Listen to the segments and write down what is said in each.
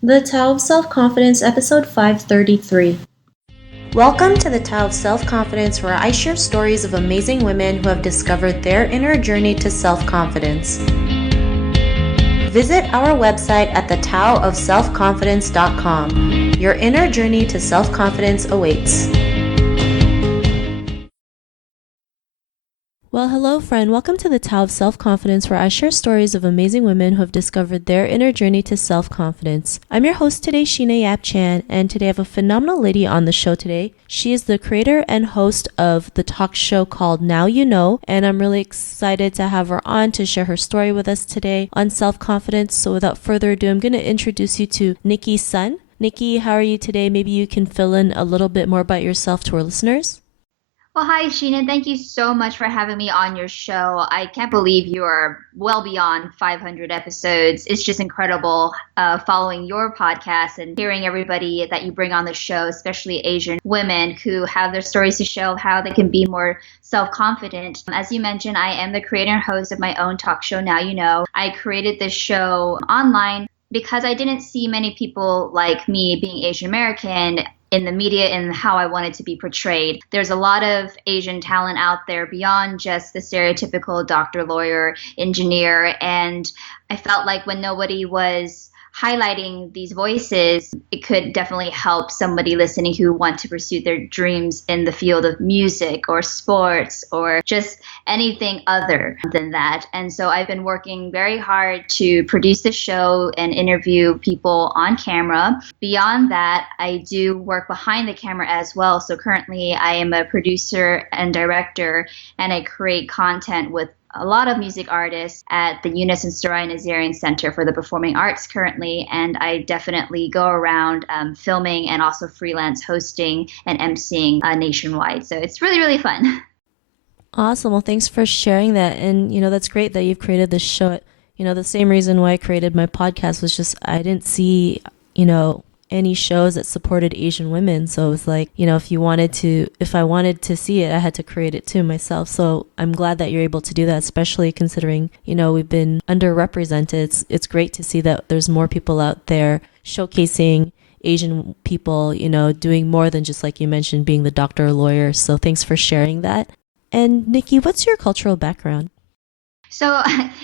The Tao of Self-Confidence, episode 533. Welcome to the Tao of Self-Confidence, where I share stories of amazing women who have discovered their inner journey to self-confidence. Visit our website at thetaoofselfconfidence.com. Your inner journey to self-confidence awaits. Well, hello, friend. Welcome to the Tao of Self-Confidence, where I share stories of amazing women who have discovered their inner journey to self-confidence. I'm your host today, Sheena Yap Chan, and today I have a phenomenal lady on the show today. She is the creator and host of the talk show called Now You Know, and I'm really excited to have her on to share her story with us today on self-confidence. So without further ado, I'm going to introduce you to Nicki Sun. Nicki, how are you today? Maybe you can fill in a little bit more about yourself to our listeners. Well, hi, Sheena. Thank you so much for having me on your show. I can't believe you are well beyond 500 episodes. It's just incredible following your podcast and hearing everybody that you bring on the show, especially Asian women who have their stories to show how they can be more self-confident. As you mentioned, I am the creator and host of my own talk show, Now You Know. I created this show online because I didn't see many people like me being Asian American in the media and how I wanted to be portrayed. There's a lot of Asian talent out there beyond just the stereotypical doctor, lawyer, engineer. And I felt like when nobody was highlighting these voices, it could definitely help somebody listening who want to pursue their dreams in the field of music or sports or just anything other than that. And so I've been working very hard to produce the show and interview people on camera. Beyond that, I do work behind the camera as well. So currently I am a producer and director, and I create content with a lot of music artists at the Yunus and Soraya Nazarian Center for the Performing Arts currently, and I definitely go around filming and also freelance hosting and emceeing nationwide. So it's really, really fun. Awesome. Well, thanks for sharing that. And, that's great that you've created this show. The same reason why I created my podcast was just I didn't see, any shows that supported Asian women. So it was like, if I wanted to see it, I had to create it too myself. So I'm glad that you're able to do that, especially considering, we've been underrepresented. It's great to see that there's more people out there showcasing Asian people, doing more than just like you mentioned, being the doctor or lawyer. So thanks for sharing that. And Nicki, what's your cultural background? So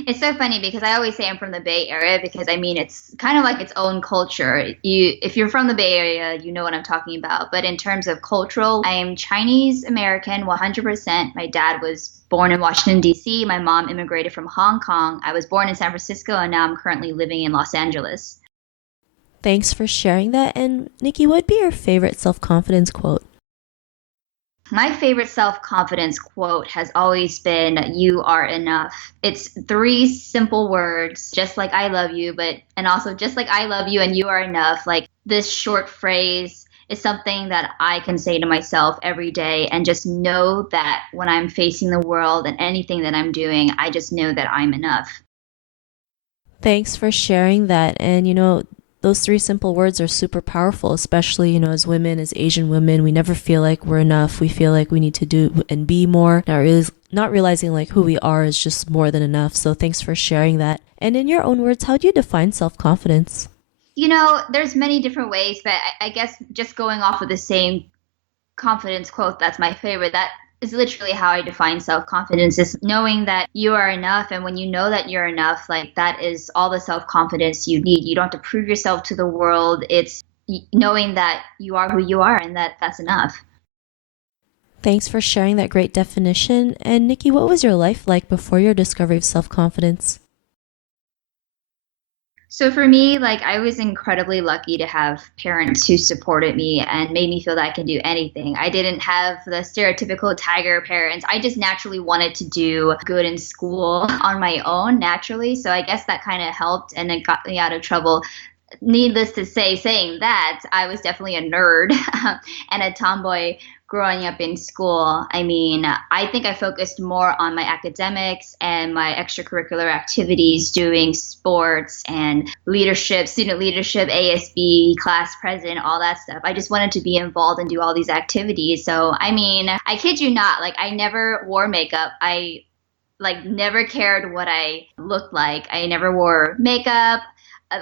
it's so funny because I always say I'm from the Bay Area because I mean it's kind of like its own culture. If you're from the Bay Area, you know what I'm talking about. But in terms of cultural, I am Chinese American 100%. My dad was born in Washington, D.C. My mom immigrated from Hong Kong. I was born in San Francisco, and now I'm currently living in Los Angeles. Thanks for sharing that. And Nicki, what would be your favorite self-confidence quote? My favorite self-confidence quote has always been, "You are enough." It's three simple words, just like I love you, and also just like I love you and you are enough. Like this short phrase is something that I can say to myself every day and just know that when I'm facing the world and anything that I'm doing, I just know that I'm enough. Thanks for sharing that. And, those three simple words are super powerful, especially, as women, as Asian women, we never feel like we're enough. We feel like we need to do and be more, not realizing like who we are is just more than enough. So thanks for sharing that. And in your own words, how do you define self-confidence? There's many different ways, but I guess just going off of the same confidence quote, that's my favorite. That is literally how I define self-confidence, is knowing that you are enough. And when you know that you're enough, like that is all the self-confidence you need. You don't have to prove yourself to the world. It's knowing that you are who you are and that's enough. Thanks for sharing that great definition. And Nicki, what was your life like before your discovery of self-confidence? So for me, like I was incredibly lucky to have parents who supported me and made me feel that I can do anything. I didn't have the stereotypical tiger parents. I just naturally wanted to do good in school on my own naturally. So I guess that kind of helped and it got me out of trouble. Needless to say, saying that, I was definitely a nerd and a tomboy growing up in school. I mean, I think I focused more on my academics and my extracurricular activities, doing sports and leadership, student leadership, ASB, class president, all that stuff. I just wanted to be involved and do all these activities. So, I mean, I kid you not, like I never wore makeup. I never cared what I looked like. I never wore makeup.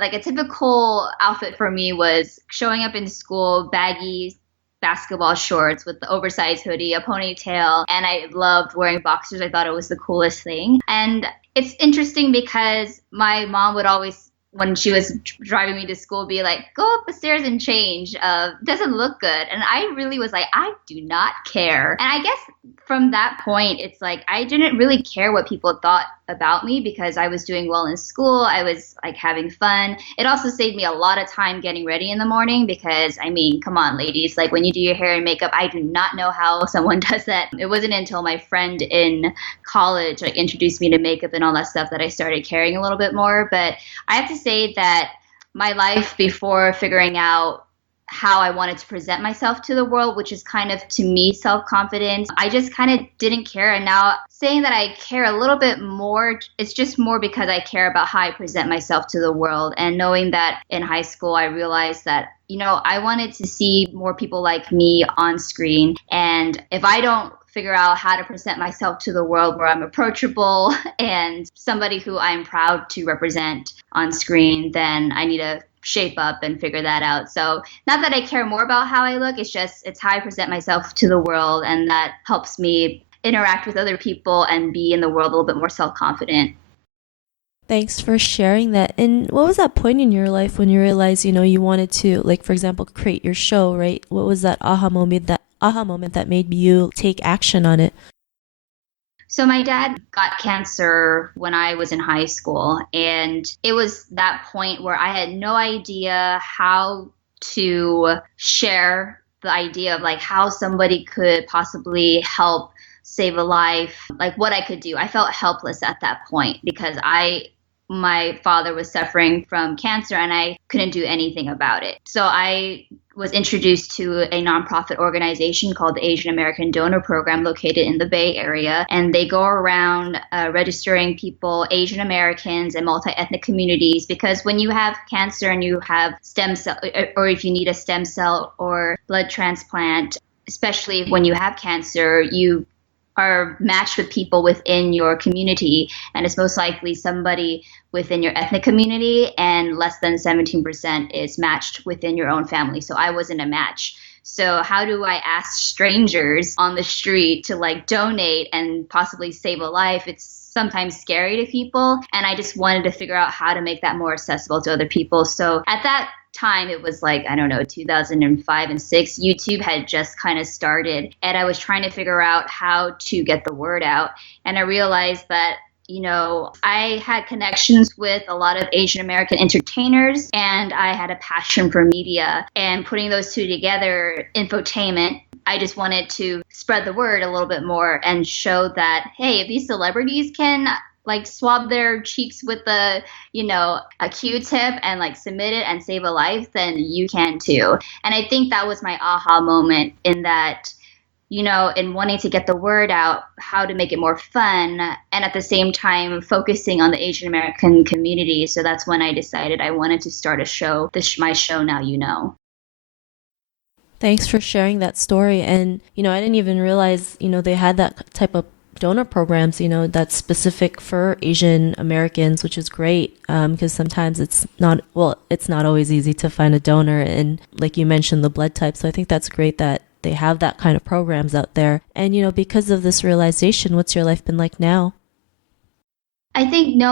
like a typical outfit for me was showing up in school, baggy basketball shorts with the oversized hoodie, a ponytail, and I loved wearing boxers. I thought it was the coolest thing. And it's interesting because my mom would always, when she was driving me to school, be like, go up the stairs and change. Doesn't look good. And I really was like, I do not care. And I guess from that point, it's like I didn't really care what people thought about me because I was doing well in school. I was like having fun. It also saved me a lot of time getting ready in the morning because, I mean, come on, ladies, like when you do your hair and makeup, I do not know how someone does that. It wasn't until my friend in college like introduced me to makeup and all that stuff that I started caring a little bit more. But I have to say that my life before figuring out how I wanted to present myself to the world, which is kind of, to me, self-confidence, I just kind of didn't care. And now saying that I care a little bit more, it's just more because I care about how I present myself to the world. And knowing that in high school, I realized that, you know, I wanted to see more people like me on screen. And if I don't figure out how to present myself to the world where I'm approachable and somebody who I'm proud to represent on screen, then I need to shape up and figure that out. So not that I care more about how I look, it's how I present myself to the world, and that helps me interact with other people and be in the world a little bit more self-confident. Thanks for sharing that. And what was that point in your life when you realized, you know, you wanted to, like, for example, create your show, right? What was that aha moment that made you take action on it? So my dad got cancer when I was in high school, and it was that point where I had no idea how to share the idea of like how somebody could possibly help save a life, like what I could do. I felt helpless at that point because my father was suffering from cancer and I couldn't do anything about it. So I was introduced to a nonprofit organization called the Asian American Donor Program located in the Bay Area. And they go around registering people, Asian Americans and multi-ethnic communities, because when you have cancer and you have stem cell, or if you need a stem cell or blood transplant, especially when you have cancer, you are matched with people within your community, and it's most likely somebody within your ethnic community, and less than 17% is matched within your own family. So I wasn't a match. So how do I ask strangers on the street to like donate and possibly save a life? It's sometimes scary to people, and I just wanted to figure out how to make that more accessible to other people. So at that time, it was like, I don't know, 2005 and 6, YouTube had just kind of started, and I was trying to figure out how to get the word out. And I realized that, you know, I had connections with a lot of Asian American entertainers, and I had a passion for media, and putting those two together, infotainment, I just wanted to spread the word a little bit more and show that, hey, if these celebrities can like swab their cheeks with a Q-tip and like submit it and save a life, then you can too. And I think that was my aha moment in that, you know, in wanting to get the word out, how to make it more fun, and at the same time focusing on the Asian American community. So that's when I decided I wanted to start a show, my show Now You Know. Thanks for sharing that story. And, you know, I didn't even realize, you know, they had that type of donor programs, you know, that's specific for Asian Americans, which is great because sometimes it's not always easy to find a donor. And like you mentioned, the blood type. So I think that's great that they have that kind of programs out there. And, you know, because of this realization, what's your life been like now? I think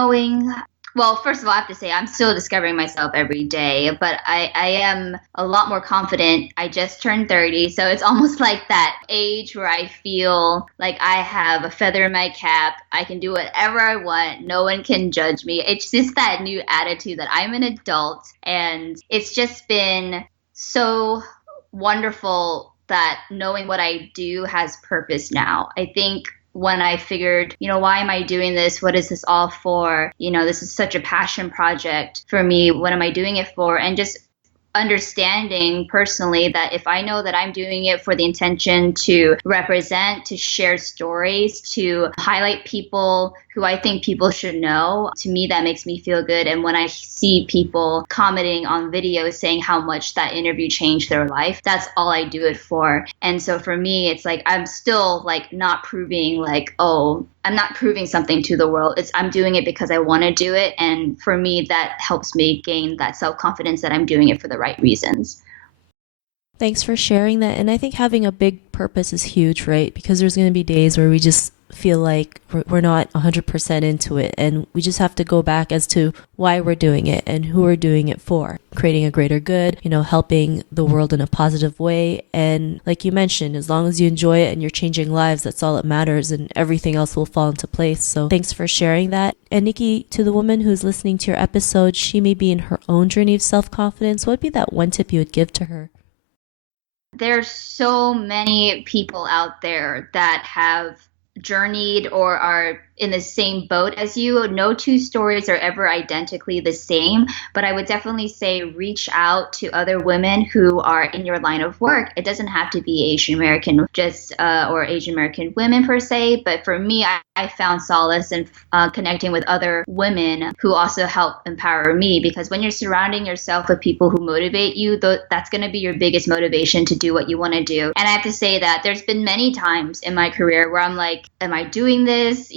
well, first of all, I have to say I'm still discovering myself every day, but I am a lot more confident. I just turned 30, so it's almost like that age where I feel like I have a feather in my cap. I can do whatever I want. No one can judge me. It's just that new attitude that I'm an adult, and it's just been so wonderful that knowing what I do has purpose now. I think when I figured, you know, why am I doing this? What is this all for? You know, this is such a passion project for me. What am I doing it for? And just understanding personally that if I know that I'm doing it for the intention to represent, to share stories, to highlight people who I think people should know, to me that makes me feel good. And when I see people commenting on videos saying how much that interview changed their life, that's all I do it for. And so for me, it's like I'm still like not proving like, oh, I'm not proving something to the world. I'm doing it because I want to do it. And for me, that helps me gain that self-confidence that I'm doing it for the right reasons. Thanks for sharing that. And I think having a big purpose is huge, right? Because there's going to be days where we just feel like we're not 100% into it. And we just have to go back as to why we're doing it and who we're doing it for. Creating a greater good, helping the world in a positive way. And like you mentioned, as long as you enjoy it and you're changing lives, that's all that matters, and everything else will fall into place. So thanks for sharing that. And Nicki, to the woman who's listening to your episode, she may be in her own journey of self-confidence. What would be that one tip you would give to her? There's so many people out there that have journeyed or are in the same boat as you. No two stories are ever identically the same, but I would definitely say reach out to other women who are in your line of work. It doesn't have to be Asian American or Asian American women per se, but for me, I found solace in connecting with other women who also help empower me, because when you're surrounding yourself with people who motivate you, that's going to be your biggest motivation to do what you want to do. And I have to say that there's been many times in my career where I'm like, am I doing this?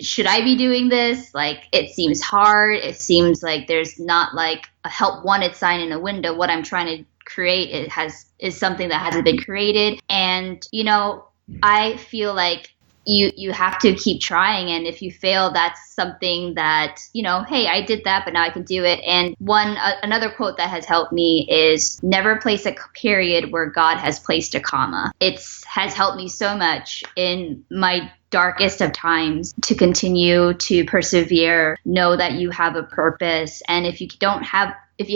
Should I be doing this? Like, it seems hard. It seems like there's not like a help wanted sign in a window. What I'm trying to create is something that hasn't been created. And, I feel like you have to keep trying. And if you fail, that's something that, hey, I did that, but now I can do it. And another quote that has helped me is never place a period where God has placed a comma. It has helped me so much in my darkest of times to continue to persevere, know that you have a purpose. And if you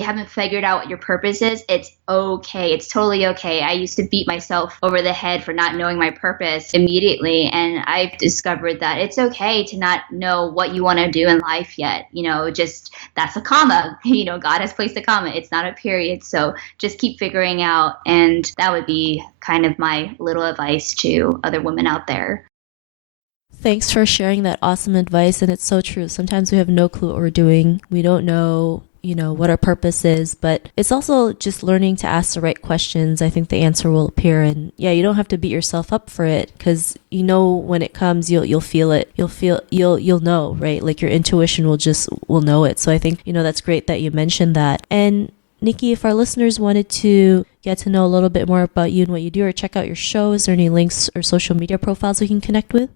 haven't figured out what your purpose is, it's okay. It's totally okay. I used to beat myself over the head for not knowing my purpose immediately. And I've discovered that it's okay to not know what you want to do in life yet. Just that's a comma. God has placed a comma. It's not a period. So just keep figuring out. And that would be kind of my little advice to other women out there. Thanks for sharing that awesome advice. And it's so true. Sometimes we have no clue what we're doing. We don't know what our purpose is, but it's also just learning to ask the right questions. I think the answer will appear, and you don't have to beat yourself up for it, because when it comes, you'll feel it. You'll know, right? Like your intuition will know it. So I think, that's great that you mentioned that. And Nicki, if our listeners wanted to get to know a little bit more about you and what you do, or check out your show, is there any links or social media profiles we can connect with?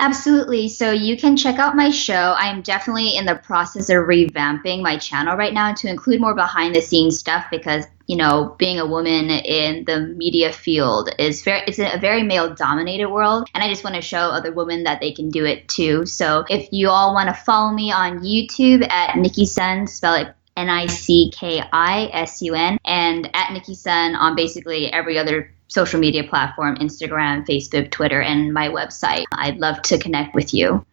Absolutely. So you can check out my show. I am definitely in the process of revamping my channel right now to include more behind the scenes stuff, because, being a woman in the media field it's a very male dominated world. And I just want to show other women that they can do it too. So if you all want to follow me on YouTube at Nicki Sun, spell it Nickisun, and at Nicki Sun on basically every other social media platform, Instagram, Facebook, Twitter, and my website. I'd love to connect with you.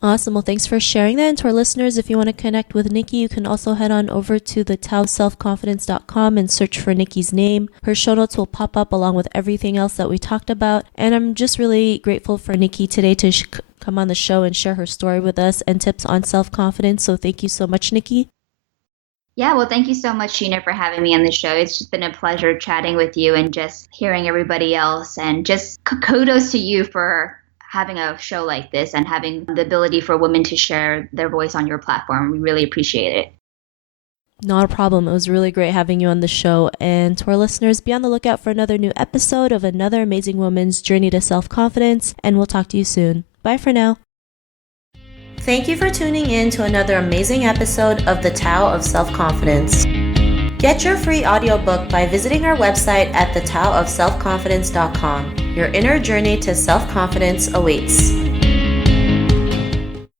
Awesome. Well, thanks for sharing that. And to our listeners, if you want to connect with Nicki, you can also head on over to thetaoselfconfidence.com and search for Nicki's name. Her show notes will pop up along with everything else that we talked about. And I'm just really grateful for Nicki today to come on the show and share her story with us and tips on self-confidence. So thank you so much, Nicki. Yeah, well, thank you so much, Sheena, for having me on the show. It's just been a pleasure chatting with you and just hearing everybody else. And just kudos to you for having a show like this and having the ability for women to share their voice on your platform. We really appreciate it. Not a problem. It was really great having you on the show. And to our listeners, be on the lookout for another new episode of another amazing woman's journey to self-confidence. And we'll talk to you soon. Bye for now. Thank you for tuning in to another amazing episode of The Tao of Self-Confidence. Get your free audiobook by visiting our website at thetaoofselfconfidence.com. Your inner journey to self-confidence awaits.